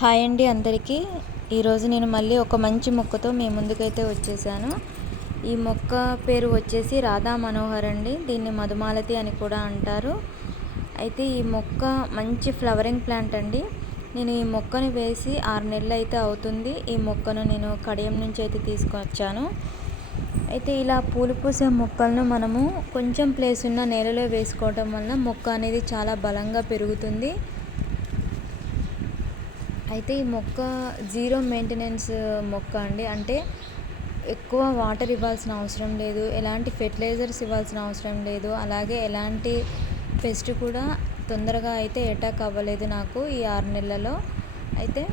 Hi అండి అందరికీ. ఈరోజు నేను మళ్ళీ ఒక మంచి మొక్కతో మీ ముందుకైతే వచ్చేసాను. ఈ మొక్క పేరు వచ్చేసి రాధా మనోహర్ అండి. దీన్ని మధుమాలతి అని కూడా అంటారు. అయితే ఈ మొక్క మంచి ఫ్లవరింగ్ ప్లాంట్ అండి. నేను ఈ మొక్కను వేసి 6 నెలలు అయితే అవుతుంది. ఈ మొక్కను నేను కడియం నుంచి అయితే తీసుకొచ్చాను. అయితే ఇలా పూలు పూసే మొక్కలను మనము కొంచెం ప్లేస్ ఉన్న నేలలో వేసుకోవటం వలన మొక్క అనేది చాలా బలంగా పెరుగుతుంది. అయితే ఈ మొక్క జీరో మెయింటెనెన్స్ మొక్క అండి. అంటే ఎక్కువ వాటర్ ఇవ్వాల్సిన అవసరం లేదు, ఎలాంటి ఫెర్టిలైజర్స్ ఇవ్వాల్సిన అవసరం లేదు, అలాగే ఎలాంటి పెస్ట్ కూడా తొందరగా అయితే అటాక్ అవ్వలేదు నాకు ఈ 6 నెలలలో. అయితే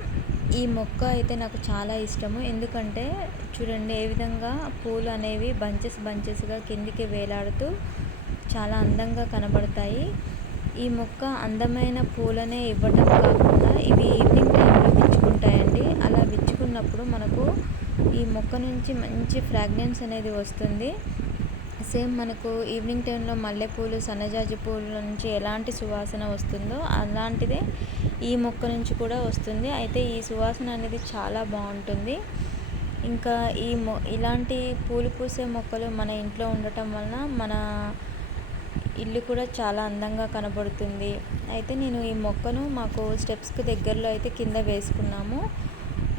ఈ మొక్క అయితే నాకు చాలా ఇష్టము. ఎందుకంటే చూడండి ఏ విధంగా పూలు అనేవి బంచెస్గా కిందికి వేలాడుతూ చాలా అందంగా కనబడతాయి. ఈ మొక్క అందమైన పూలనే ఇవ్వటం కాకుండా ఇవి ఈవినింగ్ టైంలో విచ్చుకుంటాయండి. అలా విచ్చుకున్నప్పుడు మనకు ఈ మొక్క నుంచి మంచి ఫ్రాగ్రెన్స్ అనేది వస్తుంది. సేమ్ మనకు ఈవినింగ్ టైంలో మల్లెపూలు, సన్నజాజి పూల నుంచి ఎలాంటి సువాసన వస్తుందో అలాంటిదే ఈ మొక్క నుంచి కూడా వస్తుంది. అయితే ఈ సువాసన అనేది చాలా బాగుంటుంది. ఇంకా ఇలాంటి పూలు పూసే మొక్కలు మన ఇంట్లో ఉండటం వలన మన ఇల్లు కూడా చాలా అందంగా కనబడుతుంది. అయితే నేను ఈ మొక్కను మాకు స్టెప్స్కి దగ్గరలో అయితే కింద వేసుకున్నాము.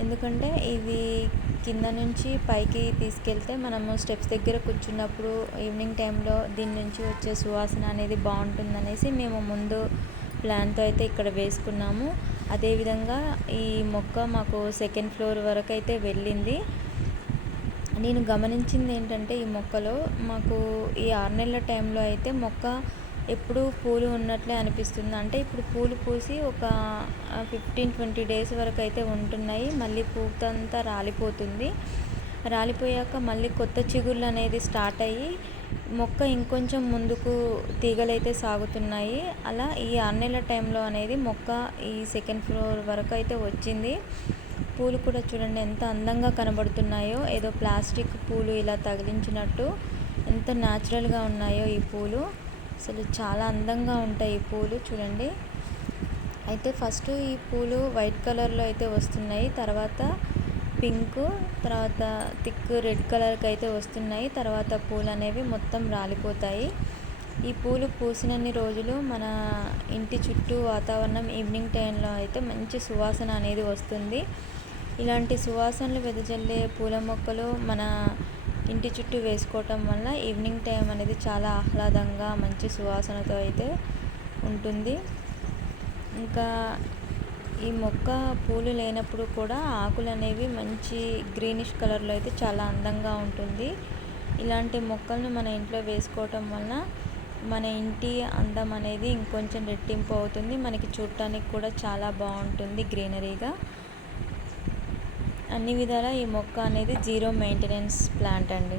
ఎందుకంటే ఇది కింద నుంచి పైకి తీసుకెళ్తే మనము స్టెప్స్ దగ్గర కూర్చున్నప్పుడు ఈవినింగ్ టైంలో దీని నుంచి వచ్చే సువాసన అనేది బాగుంటుందనేసి మేము ముందు ప్లాన్తో అయితే ఇక్కడ వేసుకున్నాము. అదేవిధంగా ఈ మొక్క మాకు 2nd ఫ్లోర్ వరకు అయితే వెళ్ళింది. నేను గమనించింది ఏంటంటే ఈ మొక్కలో మాకు ఈ 6 నెలల టైంలో అయితే మొక్క ఎప్పుడూ పూలు ఉన్నట్లే అనిపిస్తుంది. అంటే ఇప్పుడు పూలు పూసి ఒక 15-20 డేస్ వరకు అయితే ఉంటున్నాయి. మళ్ళీ పూతంతా రాలిపోతుంది. రాలిపోయాక మళ్ళీ కొత్త చిగుళ్ళు అనేది స్టార్ట్ అయ్యి మొక్క ఇంకొంచెం ముందుకు తీగలైతే సాగుతున్నాయి. అలా ఈ 6 నెలల టైంలో అనేది మొక్క ఈ 2nd ఫ్లోర్ వరకు అయితే వచ్చింది. పూలు కూడా చూడండి ఎంత అందంగా కనబడుతున్నాయో, ఏదో ప్లాస్టిక్ పూలు ఇలా తగిలించినట్టు ఎంత న్యాచురల్గా ఉన్నాయో ఈ పూలు. అసలు చాలా అందంగా ఉంటాయి ఈ పూలు చూడండి. అయితే ఫస్ట్ ఈ పూలు వైట్ కలర్లో అయితే వస్తున్నాయి, తర్వాత పింక్, తర్వాత థిక్ రెడ్ కలర్కి అయితే వస్తున్నాయి. తర్వాత పూలు అనేవి మొత్తం రాలిపోతాయి. ఈ పూలు పూసినన్ని రోజులు మన ఇంటి చుట్టూ వాతావరణం ఈవినింగ్ టైంలో అయితే మంచి సువాసన అనేది వస్తుంది. ఇలాంటి సువాసనలు వెదజల్లే పూల మొక్కలు మన ఇంటి చుట్టూ వేసుకోవటం వల్ల ఈవినింగ్ టైం అనేది చాలా ఆహ్లాదంగా మంచి సువాసనతో అయితే ఉంటుంది. ఇంకా ఈ మొక్క పూలు లేనప్పుడు కూడా ఆకులు అనేవి మంచి గ్రీనిష్ కలర్లో అయితే చాలా అందంగా ఉంటుంది. ఇలాంటి మొక్కలను మన ఇంట్లో వేసుకోవటం వలన మన ఇంటి అందం అనేది ఇంకొంచెం రెట్టింపు అవుతుంది. మనకి చూడటానికి కూడా చాలా బాగుంటుంది గ్రీనరీగా. అన్ని విధాలా ఈ మొక్క అనేది జీరో మెయింటెనెన్స్ ప్లాంట్ అండి.